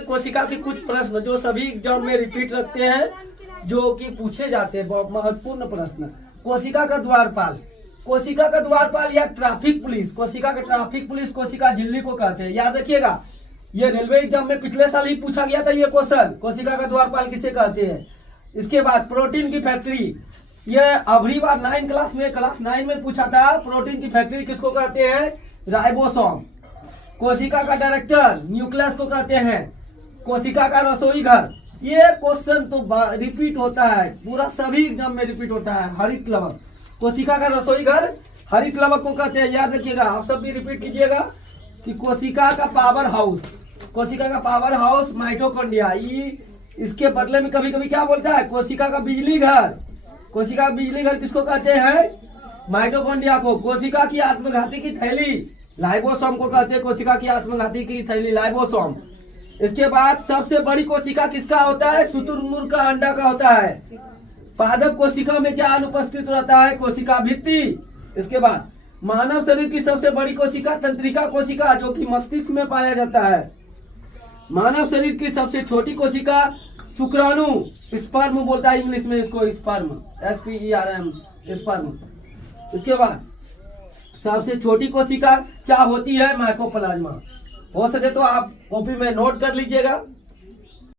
कोशिका के कुछ प्रश्न जो सभी एग्जाम में रिपीट रखते हैं, जो कि पूछे जाते हैं, बहुत महत्वपूर्ण प्रश्न। कोशिका का द्वारपाल, कोशिका का द्वारपाल या ट्रैफिक पुलिस, कोशिका का ट्रैफिक पुलिस कोशिका झिल्ली को कहते हैं। याद रखिएगा, ये रेलवे एग्जाम में पिछले साल ही पूछा गया था ये क्वेश्चन, कोशिका का द्वारपाल किसे कहते हैं। इसके बाद प्रोटीन की फैक्ट्री, ये अगली बार क्लास 9 में पूछा था, प्रोटीन की फैक्ट्री किसको कहते हैं, राइबोसोम। कोशिका का डायरेक्टर न्यूक्लियस को कहते हैं। कोशिका का रसोई घर, ये क्वेश्चन तो रिपीट होता है, पूरा सभी एग्जाम में रिपीट होता है, हरित लवक। कोशिका का रसोई घर हरित लवक को कहते हैं। याद रखिएगा, आप सब भी रिपीट कीजिएगा कि कोशिका का पावर हाउस, कोशिका का पावर हाउस माइटोकॉन्ड्रिया। इसके बदले में कभी कभी क्या बोलता है, कोशिका का बिजली घर, कोशिका का बिजली घर किसको कहते हैं, माइटोकॉन्ड्रिया को। कोशिका की आत्मघाती की थैली लाइबोसोम को कहते हैं, कोशिका की आत्मघाती की थैली लाइबोसोम। इसके बाद सबसे बड़ी कोशिका किसका होता है, शुतुरमुर्ग का अंडा का होता है। पादप कोशिका में क्या अनुपस्थित रहता है, कोशिका भित्ति। इसके बाद मानव शरीर की सबसे बड़ी कोशिका तंत्रिका कोशिका, जो कि मस्तिष्क में पाया जाता है। मानव शरीर की सबसे छोटी कोशिका शुक्राणु, स्पर्म बोलता है इंग्लिश में इसको, स्पर्म, SPERM, स्पर्म। इसके बाद सबसे छोटी कोशिका क्या होती है, माइकोप्लाज्मा। हो सके तो आप कॉपी में नोट कर लीजिएगा।